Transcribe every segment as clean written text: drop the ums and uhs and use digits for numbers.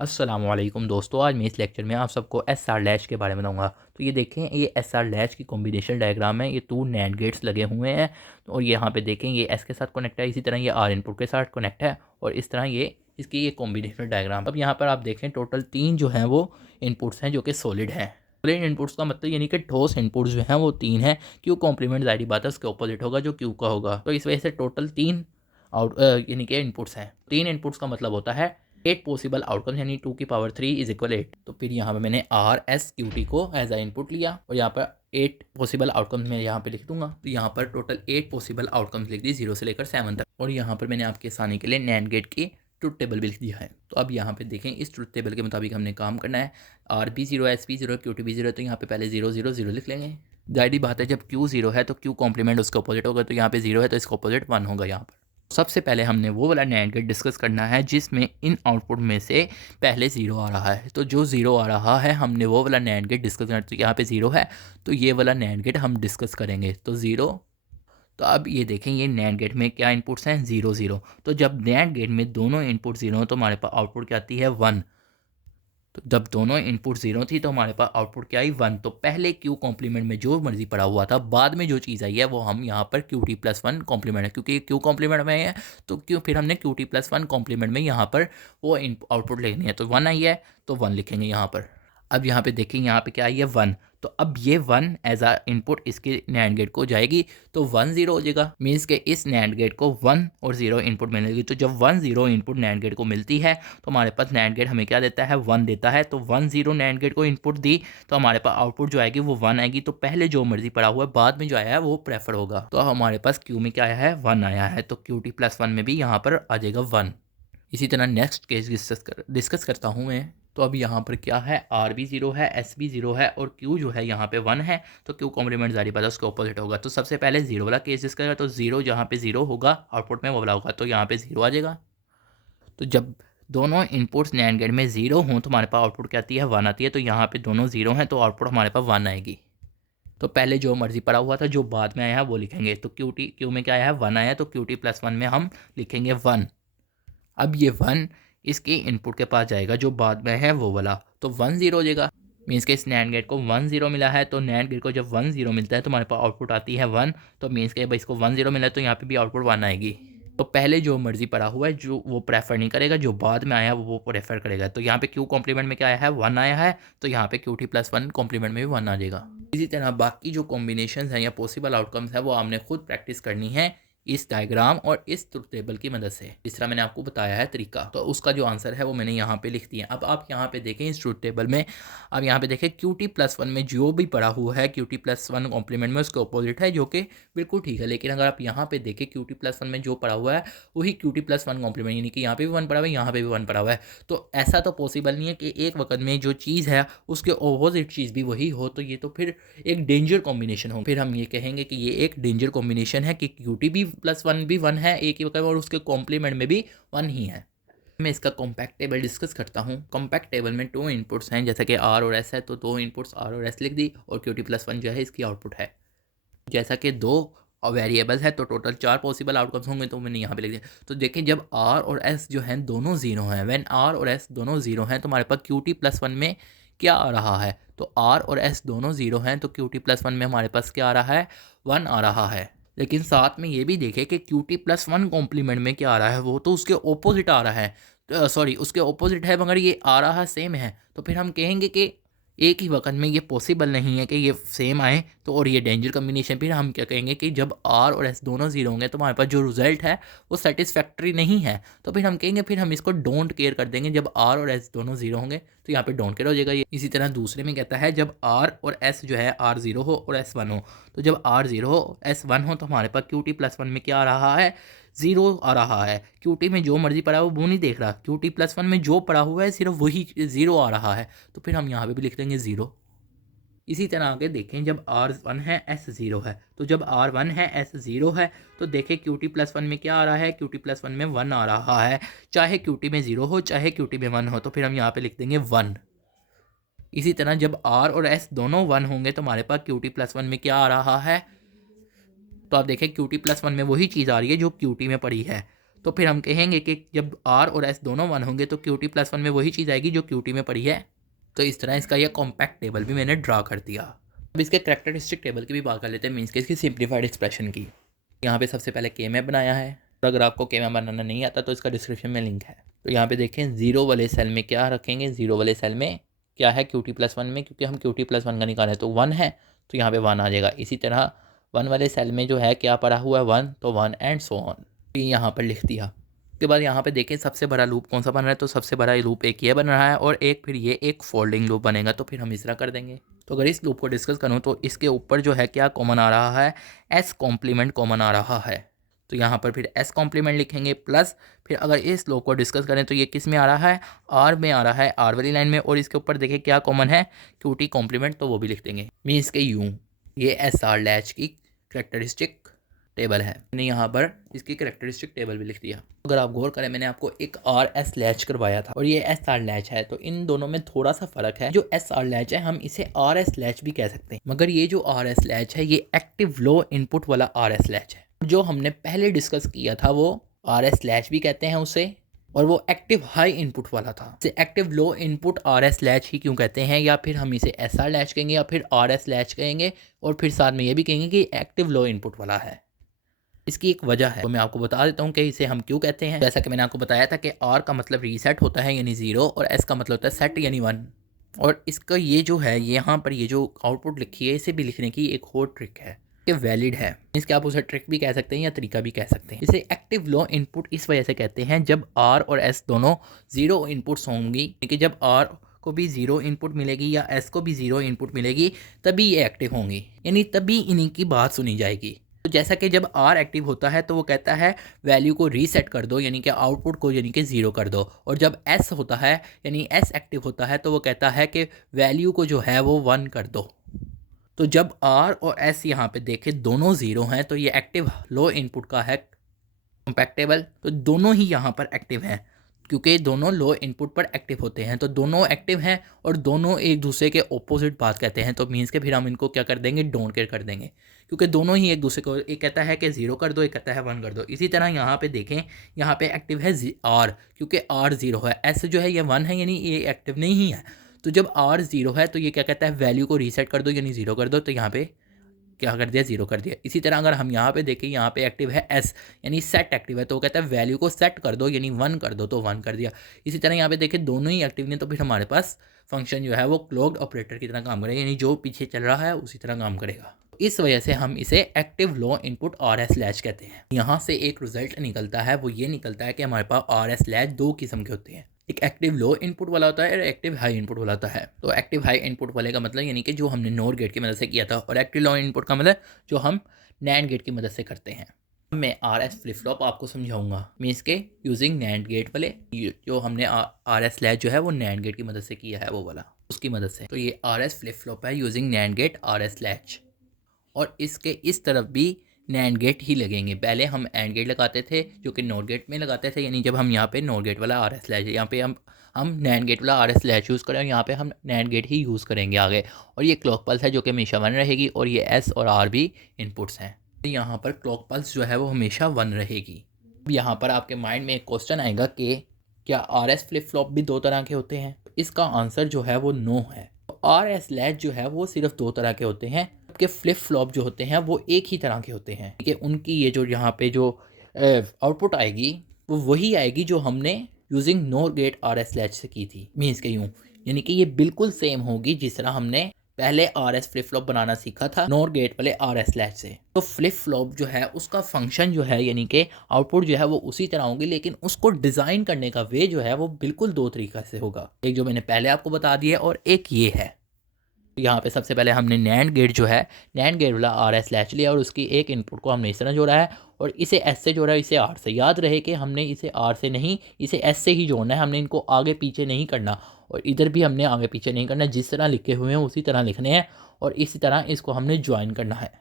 अस्सलामुअलैकुम दोस्तों, आज मैं इस लेक्चर में आप सबको एस आर लैच के बारे में बताऊंगा। तो ये देखें, ये एस आर लैच की कॉम्बिनेशन डायग्राम है। ये 2 नैंड गेट्स लगे हुए हैं और यहाँ पे देखें ये एस के साथ कनेक्ट है, इसी तरह ये आर इनपुट के साथ कनेक्ट है और इस तरह ये इसकी ये कॉम्बिनेशन डायग्राम। अब यहाँ पर आप देखें टोटल 3 जो हैं वो इनपुट्स हैं जो कि सॉलिड हैं। सॉलिड इनपुट्स का मतलब यानी कि ठोस इनपुट्स जो हैं वो 3 हैं। क्यू कॉम्प्लीमेंट ज़ाहिर बात है उसके ऑपोजिट होगा जो क्यू का होगा। तो इस वजह से टोटल 3 यानी कि इनपुट्स हैं। 3 इनपुट्स का मतलब होता है 8 पॉसिबल आउटकम यानी 2⁻³ इज इक्वल 8। तो फिर यहाँ पे मैंने आर एस क्यू टी को एज आ इनपुट लिया और यहाँ पर 8 पॉसिबल आउटकम्स मैं यहाँ पे लिख दूंगा। तो यहाँ पर टोटल 8 पॉसिबल आउटकम्स लिख दी 0 से लेकर 7 तक। और यहाँ पर मैंने आपके आसानी के लिए नैंड गेट की ट्रुथ टेबल भी लिख दिया है। तो अब यहाँ पे देखें इस ट्रुथ टेबल के मुताबिक हमने काम करना है। R B 0, S B 0, Q T B 0। तो यहाँ पे पहले 0 0 0 लिख लेंगे। जाहिर बात है जब क्यू 0 है तो क्यू कॉम्प्लीमेंट उसका अपोजिट होगा। तो यहाँ पे 0 है तो इसका अपोजिट 1 होगा। यहाँ पर सबसे पहले हमने वो वाला नैंड गेट डिस्कस करना है जिसमें इन आउटपुट में से पहले 0 आ रहा है। तो जो 0 आ रहा है हमने वो वाला नैंड गेट डिस्कस करना। तो यहाँ पे 0 है तो ये वाला नैंड गेट हम डिस्कस करेंगे। तो 0। तो अब ये देखें ये नैंड गेट में क्या इनपुट्स हैं 0 0। तो जब नैंड गेट में दोनों इनपुट 0 हो तो हमारे पास आउटपुट क्या आती है 1। तो जब दोनों इनपुट 0 थी तो हमारे पास आउटपुट क्या आई 1। तो पहले क्यू कॉम्प्लीमेंट में जो मर्जी पड़ा हुआ था, बाद में जो चीज़ आई है वो हम यहाँ पर क्यू टी प्लस 1 कॉम्प्लीमेंट है, क्योंकि क्यू कॉम्प्लीमेंट में है तो क्यों फिर हमने क्यू टी प्लस 1 कॉम्प्लीमेंट में यहाँ पर वो आउटपुट लेनी है। तो 1 आई है तो 1 लिखेंगे यहाँ पर। अब यहाँ पे देखेंगे यहाँ पे क्या आई है 1। तो अब ये 1 एज आ इनपुट इसके नैंड गेट को जाएगी तो 1 0 हो जाएगा। मीन्स के इस नैंड गेट को 1 और 0 इनपुट मिलेगी। तो जब 1 0 इनपुट नैंड गेट को मिलती है तो हमारे पास नैंड गेट हमें क्या देता है 1 देता है। तो 1 0 नैंड गेट को इनपुट दी तो हमारे पास आउटपुट जो आएगी वो 1 आएगी। तो पहले जो मर्जी पड़ा हुआ है बाद में जो आया है वो प्रेफर होगा। तो हमारे पास क्यू में क्या आया है 1 आया है। तो क्यू टी प्लस 1 में भी यहाँ पर आ जाएगा 1। इसी तरह नेक्स्ट केस डिस्कस करता हूँ मैं। तो अब यहाँ पर क्या है आर भी 0 है, एस भी 0 है और क्यू जो है यहाँ पे 1 है। तो क्यू कॉम्प्लीमेंट जारी बात है उसके ऑपोजिट होगा। तो सबसे पहले 0 वाला केस डिस्कस करेगा। तो 0 जहाँ पे 0 होगा आउटपुट में वो वाला होगा। तो यहाँ पे 0 आ जाएगा। तो जब दोनों इनपुट्स नैंड गेट में 0 हों तो हमारे पास आउटपुट क्या आती है 1 आती है। तो यहाँ पे दोनों 0 हैं तो आउटपुट हमारे पास 1 आएगी। तो पहले जो मर्जी पड़ा हुआ था जो बाद में आया है वो लिखेंगे। तो क्यू में क्या आया है 1 आया है तो क्यू टी प्लस 1 में हम लिखेंगे 1। अब ये 1 इसके इनपुट के पास जाएगा जो बाद में है वो वाला। तो 1 0 हो जाएगा। मीन्स के इस नैंड गेट को 1 0 मिला है। तो नैंड गेट को जब 1 0 मिलता है तो हमारे पास आउटपुट आती है 1। तो मीन्स के भाई इसको 1 0 मिला है तो यहाँ पे भी आउटपुट 1 आएगी। तो पहले जो मर्जी पड़ा हुआ है जो वो प्रेफर नहीं करेगा, जो बाद में आया वो प्रेफर करेगा। तो यहाँ पे क्यू कॉम्प्लीमेंट में क्या आया है 1 आया है। तो यहाँ पे क्यू टी प्लस 1 कॉम्प्लीमेंट में भी 1 आ जाएगा। इसी तरह बाकी जो कॉम्बिनेशन हैं या पॉसिबल आउटकम्स हैं वो आपने खुद प्रैक्टिस करनी है इस डायग्राम और इस ट्रुथ टेबल की मदद से। जिस तरह मैंने आपको बताया है तरीका, तो उसका जो आंसर है वो मैंने यहाँ पे लिख दिया। अब आप यहाँ पे देखें इस ट्रुथ टेबल में, अब यहाँ पे देखें क्यू टी प्लस 1 में जो भी पड़ा हुआ है क्यू टी प्लस 1 कॉम्प्लीमेंट में उसके अपोजिट है, जो कि बिल्कुल ठीक है। लेकिन अगर आप यहाँ पे देखें क्यू टी प्लस 1 में जो पड़ा हुआ है वही क्यू टी प्लस 1 कॉम्प्लीमेंट, यानी कि यहाँ पे भी 1 पड़ा हुआ है यहाँ पे भी 1 पड़ा हुआ है। तो ऐसा तो पॉसिबल नहीं है कि एक वक्त में जो चीज़ है उसके अपोजिट चीज़ भी वही हो। तो ये तो फिर एक डेंजर कॉम्बिनेशन हो। फिर हम ये कहेंगे कि ये एक डेंजर कॉम्बिनेशन है कि क्यू टी भी प्लस 1 भी 1 है एक ही वक्त में और उसके कॉम्प्लीमेंट में भी 1 ही है। मैं इसका कॉम्पैक्ट टेबल डिस्कस करता हूँ। कॉम्पैक्ट टेबल में 2 इनपुट्स हैं जैसा कि आर और एस है। तो 2 इनपुट्स आर और एस लिख दी और क्यू टी प्लस 1 जो है इसकी आउटपुट है। जैसा कि 2 वेरिएबल्स है तो टोटल 4 पॉसिबल आउटकम्स होंगे तो मैंने यहाँ पे लिख दिया। तो देखें जब आर और एस जो हैं दोनों 0 हैं, व्हेन आर और एस दोनों 0 हैं तो हमारे पास क्यू टी प्लस 1 में क्या आ रहा है। तो आर और एस दोनों 0 हैं तो क्यू टी प्लस 1 में हमारे पास क्या आ रहा है 1 आ रहा है। लेकिन साथ में ये भी देखें कि क्यू टी प्लस 1 कॉम्प्लीमेंट में क्या आ रहा है, वो तो उसके ओपोजिट आ रहा है। सॉरी उसके ओपोजिट है मगर ये आ रहा सेम है। तो फिर हम कहेंगे कि एक ही वक्त में ये पॉसिबल नहीं है कि ये सेम आए। तो और ये डेंजर कम्बिनेशन। फिर हम क्या कहेंगे कि जब आर और एस दोनों 0 होंगे तो हमारे पास जो रिजल्ट है वो सेटिस्फैक्ट्री नहीं है। तो फिर हम कहेंगे फिर हम इसको डोंट केयर कर देंगे। जब आर और एस दोनों 0 होंगे तो यहाँ पे डोंट केयर हो जाएगा ये। इसी तरह दूसरे में कहता है जब आर और एस जो है आर 0 हो और एस 1 हो। तो जब आर 0 हो एस 1 हो तो हमारे पास क्यू टी प्लस 1 में क्या आ रहा है 0 आ रहा है। क्यू टी में जो मर्जी पड़ा हुआ वो नहीं देख रहा, क्यू टी प्लस 1 में जो पड़ा हुआ है सिर्फ वही 0 आ रहा है। तो फिर हम यहाँ पे भी लिख देंगे 0। इसी तरह आगे देखें जब R1 है S0 है। तो जब R1 है S0 है तो देखें क्यू टी प्लस 1 में क्या आ रहा है क्यू टी प्लस 1 में 1 आ रहा है। चाहे क्यू टी में 0 हो चाहे क्यू टी में 1 हो। तो फिर हम यहाँ पे लिख देंगे 1। इसी तरह जब R और S दोनों 1 होंगे तो हमारे पास क्यू टी प्लस 1 में क्या आ रहा है। तो आप देखें क्यू टी प्लस 1 में वही चीज़ आ रही है जो क्यू टी में पड़ी है। तो फिर हम कहेंगे कि जब आर और एस दोनों वन होंगे तो क्यू टी प्लस वन में वही चीज़ आएगी जो क्यू टी में पड़ी है। तो इस तरह इसका यह कॉम्पैक्ट टेबल भी मैंने ड्रा कर दिया। अब इसके करैक्टरिस्टिक टेबल की भी बात कर लेते हैं, मीन्स के इसकी सिंप्लीफाइड एक्सप्रेशन की। यहाँ पे सबसे पहले के मैप बनाया है, और अगर आपको के मैप बनाना नहीं आता तो इसका डिस्क्रिप्शन में लिंक है। तो यहाँ पे देखें जीरो वाले सेल में क्या रखेंगे, जीरो वाले सेल में क्या है क्यू टी प्लस वन में, क्योंकि हम क्यू टी प्लस वन का निकालें तो वन है तो यहाँ पे वन आ जाएगा। इसी तरह वन वाले सेल में जो है क्या पड़ा हुआ है वन, तो वन एंड सो ऑन, यहाँ पर लिख दिया। उसके बाद यहाँ पे देखें सबसे बड़ा लूप कौन सा बन रहा है, तो सबसे बड़ा लूप एक ये बन रहा है और एक फिर ये एक फोल्डिंग लूप बनेगा, तो फिर हम इस तरह कर देंगे। तो अगर इस लूप को डिस्कस करूँ तो इसके ऊपर जो है क्या कॉमन आ रहा है, एस कॉम्प्लीमेंट कॉमन आ रहा है। तो यहाँ पर फिर एस कॉम्प्लीमेंट लिखेंगे प्लस फिर अगर इस लूप को डिस्कस करें तो ये किस में आ रहा है, आर में आ रहा है, आर वाली लाइन में, और इसके ऊपर देखें क्या कॉमन है, क्यू टी कॉम्प्लीमेंट, तो वो भी लिख देंगे। मीन्स के यूँ ये एस आर लैच की करेक्टरिस्टिक टेबल है। मैंने यहाँ पर इसकी करेक्टरिस्टिक टेबल भी लिख दिया। अगर आप गौर करें मैंने आपको एक आर एस लैच करवाया था और ये एस आर लैच है, तो इन दोनों में थोड़ा सा फर्क है। जो एस आर लैच है हम इसे आर एस लैच भी कह सकते हैं, मगर ये जो आर एस लैच है ये एक्टिव लो इनपुट वाला आर एस लैच है। जो हमने पहले डिस्कस किया था वो आर एस लैच भी कहते हैं उसे, और वो एक्टिव हाई इनपुट वाला था। इसे active low input R S latch ही क्यों कहते हैं, या फिर हम इसे एस आर लैच कहेंगे या फिर आर एस लैच कहेंगे, और फिर साथ में ये भी कहेंगे कि एक्टिव लो इनपुट वाला है। इसकी एक वजह है, तो मैं आपको बता देता हूँ कि इसे हम क्यों कहते हैं। जैसा कि मैंने आपको बताया था कि आर का मतलब रीसेट होता है यानी ज़ीरो, और एस का मतलब होता है सेट यानी वन। और इसका ये जो है यहाँ पर ये जो आउटपुट लिखी है इसे भी लिखने की एक और ट्रिक है, ये वैलिड है। इसके आप उसे ट्रिक भी कह सकते हैं या तरीका भी कह सकते हैं। इसे एक्टिव लो इनपुट इस वजह से कहते हैं जब आर और एस दोनों ज़ीरो इनपुट्स होंगी, क्योंकि जब आर को भी ज़ीरो इनपुट मिलेगी या एस को भी ज़ीरो इनपुट मिलेगी तभी ये एक्टिव होंगी, यानी तभी इन्हीं की बात सुनी जाएगी। तो जैसा कि जब आर एक्टिव होता है तो वो कहता है वैल्यू को रीसेट कर दो, यानी कि आउटपुट को यानी कि ज़ीरो कर दो, और जब एस होता है यानी एस एक्टिव होता है तो वो कहता है कि वैल्यू को जो है वो वन कर दो। तो जब आर और एस यहाँ पे देखें दोनों ज़ीरो हैं तो ये एक्टिव लो इनपुट का है कॉम्पैक्टेबल, तो दोनों ही यहाँ पर एक्टिव हैं क्योंकि दोनों लो इनपुट पर एक्टिव होते हैं। तो दोनों एक्टिव हैं और दोनों एक दूसरे के ऑपोजिट बात कहते हैं, तो मीन्स के फिर हम इनको क्या कर देंगे, डोंट केयर कर देंगे, क्योंकि दोनों ही एक दूसरे को, एक कहता है कि ज़ीरो कर दो, एक कहता है वन कर दो। इसी तरह यहाँ पे देखें, यहाँ पे एक्टिव है आर, क्योंकि आर ज़ीरो है, एस जो है ये वन है यानी ये एक्टिव नहीं है। तो जब आर ज़ीरो है तो ये क्या कहता है वैल्यू को रीसेट कर दो यानी ज़ीरो कर दो, तो यहाँ पे क्या कर दिया, ज़ीरो कर दिया। इसी तरह अगर हम यहाँ पे देखें, यहाँ पे एक्टिव है एस यानी सेट एक्टिव है, तो वो कहता है वैल्यू को सेट कर दो यानी वन कर दो, तो वन कर दिया। इसी तरह यहाँ पे देखें दोनों ही एक्टिव नहीं, तो फिर हमारे पास फंक्शन जो है वो क्लोज्ड ऑपरेटर की तरह काम करेगा, यानी जो पीछे चल रहा है उसी तरह काम करेगा। इस वजह से हम इसे active low input R S latch कहते हैं। यहाँ से एक रिजल्ट निकलता है, वो ये निकलता है कि हमारे पास आर एस लैच दो किस्म के होते हैं, एक एक्टिव लो इनपुट वाला होता है और एक्टिव हाई इनपुट वाला होता है। तो एक्टिव हाई इनपुट वाले का मतलब यानी कि जो हमने नोर गेट की मदद से किया था, और एक्टिव लो इनपुट का मतलब जो हम नैंड गेट की मदद से करते हैं। मैं आर एस फ्लिप फ्लॉप आपको समझाऊंगा, मीन्स के यूजिंग नैंड गेट वाले, जो हमने आर एस लैच जो है वो नैंड गेट की मदद से किया है वो वाला, उसकी मदद से। तो ये आर एस फ्लिप फ्लॉप है using NAND gate R S latch, और इसके इस तरफ भी नैंड गेट ही लगेंगे। पहले हम एंड गेट लगाते थे जो कि नोर गेट में लगाते थे, यानी जब हम यहाँ पे नोर गेट वाला आर एस लैच, यहाँ पे हम नैंड गेट वाला आर एस लैच यूज़ करें, और यहाँ पे हम नैंड गेट ही यूज़ करेंगे आगे। और ये क्लॉक पल्स है जो कि हमेशा वन रहेगी, और ये एस और आर भी इनपुट्स हैं। यहाँ पर क्लॉक पल्स जो है वो हमेशा वन रहेगी। अब यहाँ पर आपके माइंड में एक क्वेश्चन आएगा कि क्या आर एस फ्लिप फ्लॉप भी दो तरह के होते हैं? इसका आंसर जो है वो नो है। आर एस लैच जो है वो सिर्फ दो तरह के होते हैं, के फ्लिप फ्लॉप जो होते हैं वो एक ही तरह के होते हैं, ठीक है। उनकी ये जो यहाँ पे जो आउटपुट आएगी वो वही आएगी जो हमने using NOR gate R S latch से की थी, मीन्स के यूँ, यानी कि ये बिल्कुल सेम होगी जिस तरह हमने पहले आर एस फ्लिप फ्लॉप बनाना सीखा था नोर गेट वाले आर एस लैच से। तो फ्लिप फ्लॉप जो है उसका फंक्शन जो है यानी कि आउटपुट जो है वो उसी तरह होगी, लेकिन उसको डिज़ाइन करने का वे जो है वो बिल्कुल दो तरीक़ा से होगा। एक जो मैंने पहले आपको बता दिया और एक ये है। यहाँ पे सबसे पहले हमने नैंड गेट जो है, नैंड गेट वाला आर एस लैच लिया और उसकी एक इनपुट को हमने इस तरह जोड़ा है, और इसे एस से जोड़ा है, इसे आर से। याद रहे कि हमने इसे आर से नहीं, इसे एस से ही जोड़ना है, हमने इनको आगे पीछे नहीं करना, और इधर भी हमने आगे पीछे नहीं करना, जिस तरह लिखे हुए हैं उसी तरह लिखने हैं, और इसी तरह इसको हमने ज्वाइन करना है।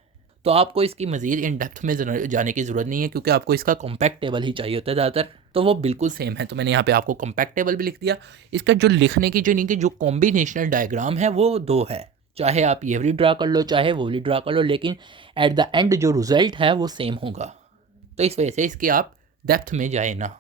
तो आपको इसकी मज़ीद इन डेप्थ में जाने की ज़रूरत नहीं है, क्योंकि आपको इसका कॉम्पैक्ट टेबल ही चाहिए होता है ज़्यादातर, तो वो बिल्कुल सेम है। तो मैंने यहाँ पे आपको कॉम्पैक्ट टेबल भी लिख दिया। इसका जो लिखने की जो कॉम्बिनेशनल डायग्राम है वो दो है, चाहे आप ये वाली ड्रा कर लो चाहे वो वाली ड्रा कर लो, लेकिन एट द एंड जो रिज़ल्ट है वो सेम होगा। तो इस वजह से इसकी आप डेप्थ में जाए ना,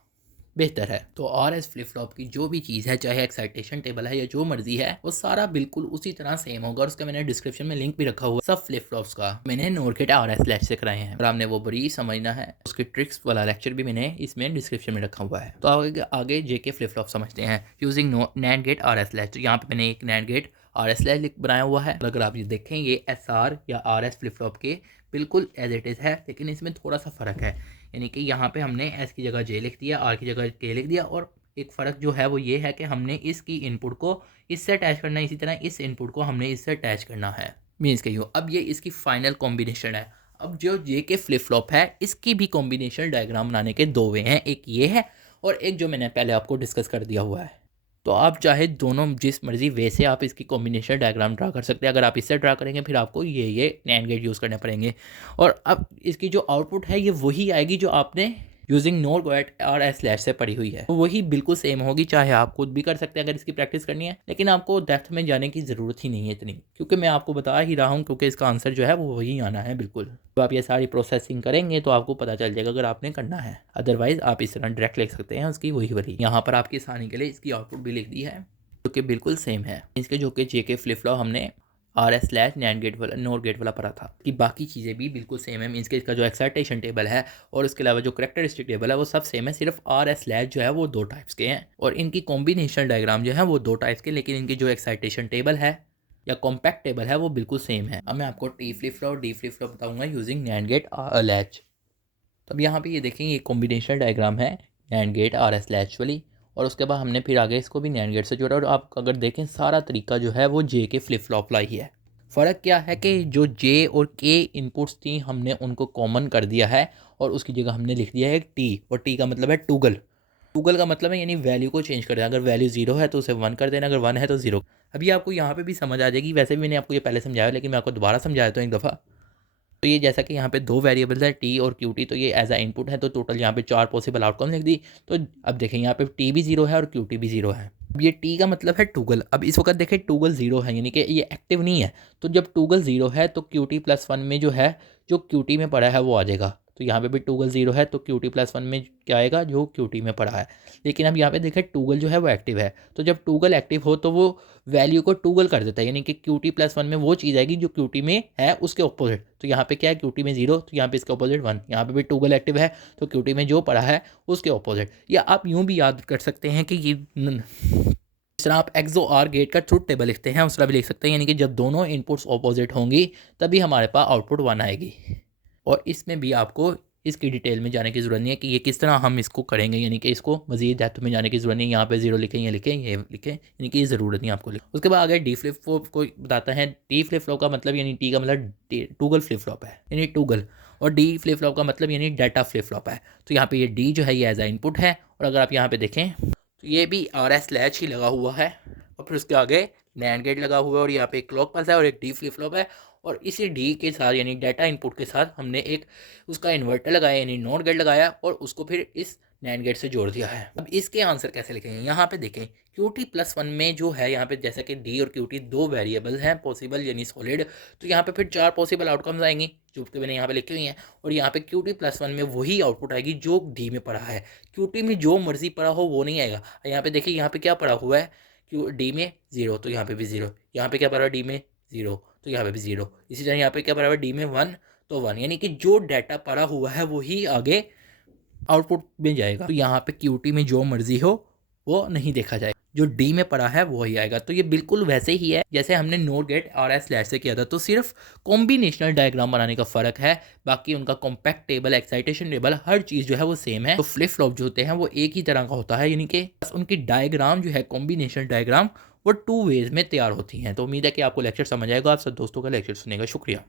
बेहतर है। तो आर एस फ्लिप फ्लॉप की जो भी चीज़ है, चाहे एक्साइटेशन टेबल है या जो मर्जी है, वो सारा बिल्कुल उसी तरह सेम होगा। और उसका मैंने डिस्क्रिप्शन में लिंक भी रखा हुआ सब फ्लिप फ्लॉप्स का मैंने नोरकिट आर एस लैच से कराए हैं। और आपने वो बड़ी समझना है, उसकी ट्रिक्स वाला लेक्चर भी मैंने इसमें डिस्क्रिप्शन में रखा हुआ है। तो आगे जेके फ्लिप फ्लॉप समझते हैं using NAND gate R S latch. तो यहाँ पे मैंने एक NAND gate R S latch बनाया हुआ है। अगर आप ये देखें, ये एस आर या आर एस फ्लिप फ्लॉप के बिल्कुल एज इट इज़ है, लेकिन इसमें थोड़ा सा फ़र्क है। यानी कि यहाँ पे हमने एस की जगह जे लिख दिया, आर की जगह के लिख दिया। और एक फ़र्क जो है वो ये है कि हमने इसकी इनपुट को इससे अटैच करना है, इसी तरह इस इनपुट को हमने इससे अटैच करना है। मीन्स के यूँ अब ये इसकी फाइनल कॉम्बिनेशन है। अब जो जे के फ्लिप फ्लॉप है, इसकी भी कॉम्बिनेशन डायग्राम बनाने के दो वे हैं, एक ये है और एक जो मैंने पहले आपको डिस्कस कर दिया हुआ है। तो आप चाहे दोनों जिस मर्जी वे से आप इसकी कॉम्बिनेशन डायग्राम ड्रा कर सकते हैं। अगर आप इससे ड्रा करेंगे फिर आपको ये नैंड गेट यूज़ करने पड़ेंगे। और अब इसकी जो आउटपुट है ये वही आएगी जो आपने यूजिंग नोर गेट और एस लैश से पड़ी हुई है, तो वही बिल्कुल सेम होगी। चाहे आप खुद भी कर सकते हैं अगर इसकी प्रैक्टिस करनी है, लेकिन आपको डेप्थ में जाने की ज़रूरत ही नहीं है इतनी, क्योंकि मैं आपको बता ही रहा हूँ, क्योंकि इसका आंसर जो है वो वही आना है बिल्कुल। तो आप ये सारी प्रोसेसिंग करेंगे तो आपको पता चल जाएगा अगर आपने करना है। अदरवाइज आप इस तरह डायरेक्ट लिख सकते हैं उसकी वही वाली। यहाँ पर आपकी आसानी के लिए इसकी आउटपुट भी लिख दी है जो कि बिल्कुल सेम है इसके, जो कि जे के फ्लिप फ्लॉप हमने R S slash NAND gate वाला नोर गेट वाला पढ़ा था। कि बाकी चीज़ें भी बिल्कुल सेम है। मीन्स के इसका जो एक्साइटेशन टेबल है और उसके अलावा जो करेक्टरिस्टिक टेबल है वो सब सेम है। सिर्फ आर एस स्लैश जो है वो दो टाइप्स के हैं और इनकी कॉम्बिनेशन डायग्राम जो है वो दो टाइप्स के, लेकिन इनकी जो एक्साइटेशन टेबल है या कॉम्पैक्ट टेबल है वो बिल्कुल सेम है। अब मैं आपको T flip flop D flip flop बताऊंगा यूजिंग नैंड गेट लैच। तो अब यहाँ पे ये देखेंगे ये कॉम्बिनेशन डायग्राम है NAND gate R S latch वाली, और उसके बाद हमने फिर आगे इसको भी नैंड गेट से जोड़ा। और आप अगर देखें सारा तरीका जो है वो जे के फ्लिप फ्लॉप ला ही है। फ़र्क क्या है कि जो जे और के इनपुट्स थी हमने उनको कॉमन कर दिया है और उसकी जगह हमने लिख दिया है एक टी, और टी का मतलब है टूगल। टूगल का मतलब है यानी वैल्यू को चेंज कर देना। अगर वैल्यू जीरो है तो उसे वन कर देना, अगर वन है तो जीरो। अभी आपको यहाँ पे भी समझ आ जाएगी, वैसे भी मैंने आपको ये पहले समझाया लेकिन मैं आपको दोबारा समझा देता हूँ एक दफ़ा। तो ये जैसा कि यहाँ पे दो वेरिएबल्स है टी और क्यू टी, तो ये एज अ इनपुट है, तो टोटल यहाँ पे चार पॉसिबल आउटकम लिख दी। तो अब देखें यहाँ पे टी भी जीरो है और क्यू टी भी जीरो है। अब ये टी का मतलब है टूगल। अब इस वक्त देखें टूगल जीरो है यानी कि ये एक्टिव नहीं है। तो जब टूगल जीरो है तो क्यू टी प्लस वन में जो है जो क्यू टी में पड़ा है वो आ जाएगा। तो यहाँ पे भी टूगल जीरो है तो क्यू टी प्लस वन में क्या आएगा जो क्यू टी में पड़ा है। लेकिन अब यहाँ पे देखें टूगल जो है वो एक्टिव है, तो जब टूगल एक्टिव हो तो वो वैल्यू को टूगल कर देता है, यानी कि क्यू टी प्लस वन में वो चीज़ आएगी जो क्यू टी में है उसके ऑपोजिट। तो यहाँ पे क्या है, क्यू टी में जीरो तो यहाँ पे इसके ऑपोजिट वन। यहाँ पे भी टूगल एक्टिव है तो क्यू टी में जो पड़ा है उसके ऑपोजिट। या आप यूँ भी याद कर सकते हैं कि ये जिस तरह आप एक्सो आर गेट का ट्रुथ टेबल लिखते हैं उस तरह भी लिख सकते हैं, यानी कि जब दोनों इनपुट्स ऑपोजिट होंगी तभी हमारे पास आउटपुट वन आएगी। और इसमें भी आपको इसकी डिटेल में जाने की ज़रूरत नहीं है कि ये किस तरह हम इसको करेंगे, यानी कि इसको मज़ीद डेप्थ में जाने की ज़रूरत नहीं है। यहाँ पे जीरो लिखें, ये लिखें, ये लिखें, यानी कि ये ज़रूरत नहीं आपको लिखें। उसके बाद आगे डी फ्लिप फ्लॉप को बताता है। डी फ्लिप फ्लॉप का मतलब यानी टी का मतलब टूगल फ्लिप फ्लॉप है यानी टूगल, और डी फ्लिप फ्लॉप का मतलब यानी डाटा फ्लिप फ्लॉप है। तो यहाँ पे ये डी जो है ये एज आ इनपुट है, और अगर आप यहाँ पे देखें तो ये भी आर एस लैच ही लगा हुआ है, और फिर उसके आगे नैंड गेट लगा हुआ है, और यहाँ पे एक क्लॉक पल्स है और एक डी फ्लिप फ्लॉप है। और इसी डी के साथ यानी डाटा इनपुट के साथ हमने एक उसका इन्वर्टर लगाया यानी नॉट गेट लगाया, और उसको फिर इस नैंड गेट से जोड़ दिया है। अब इसके आंसर कैसे लिखेंगे, यहाँ पे देखें क्यू टी प्लस वन में जो है यहाँ पे जैसा कि डी और क्यू टी दो वेरिएबल हैं पॉसिबल यानी सॉलिड, तो यहाँ पे फिर चार पॉसिबल आउटकम्स आएंगी जो कि मैंने यहाँ पे लिखी हुई हैं। और यहाँ पे क्यू टी प्लस वन में वही आउटपुट आएगी जो डी में पड़ा है। क्यू टी में जो मर्जी पड़ा हो वो नहीं आएगा। यहाँ पे देखिए यहाँ पे क्या पड़ा हुआ है, क्यू डी में जीरो तो यहाँ पे भी जीरो, यहाँ पे क्या पड़ा है डी में जीरो तो यहाँ पे भी जीरो, इसी तरह यहाँ पे क्या पड़ा हुआ है डी में वन तो वन, यानी कि जो डाटा पड़ा हुआ है वही आगे आउटपुट में जाएगा। तो यहाँ पे क्यू टी में जो मर्जी हो वो नहीं देखा जाएगा, जो डी में पड़ा है वो ही आएगा। तो ये बिल्कुल वैसे ही है जैसे हमने NOT gate R S latch से किया था, तो सिर्फ कॉम्बिनेशनल डायग्राम बनाने का फ़र्क है, बाकी उनका कॉम्पैक्ट टेबल एक्साइटेशन टेबल हर चीज़ जो है वो सेम है। तो फ्लिप फ्लॉप जो होते हैं वो एक ही तरह का होता है, यानी कि उनकी डायग्राम जो है कॉम्बिनेशन डायग्राम वो टू वेज में तैयार होती हैं। तो उम्मीद है कि आपको लेक्चर समझ आएगा। आप सब दोस्तों का लेक्चर सुनेगा। शुक्रिया।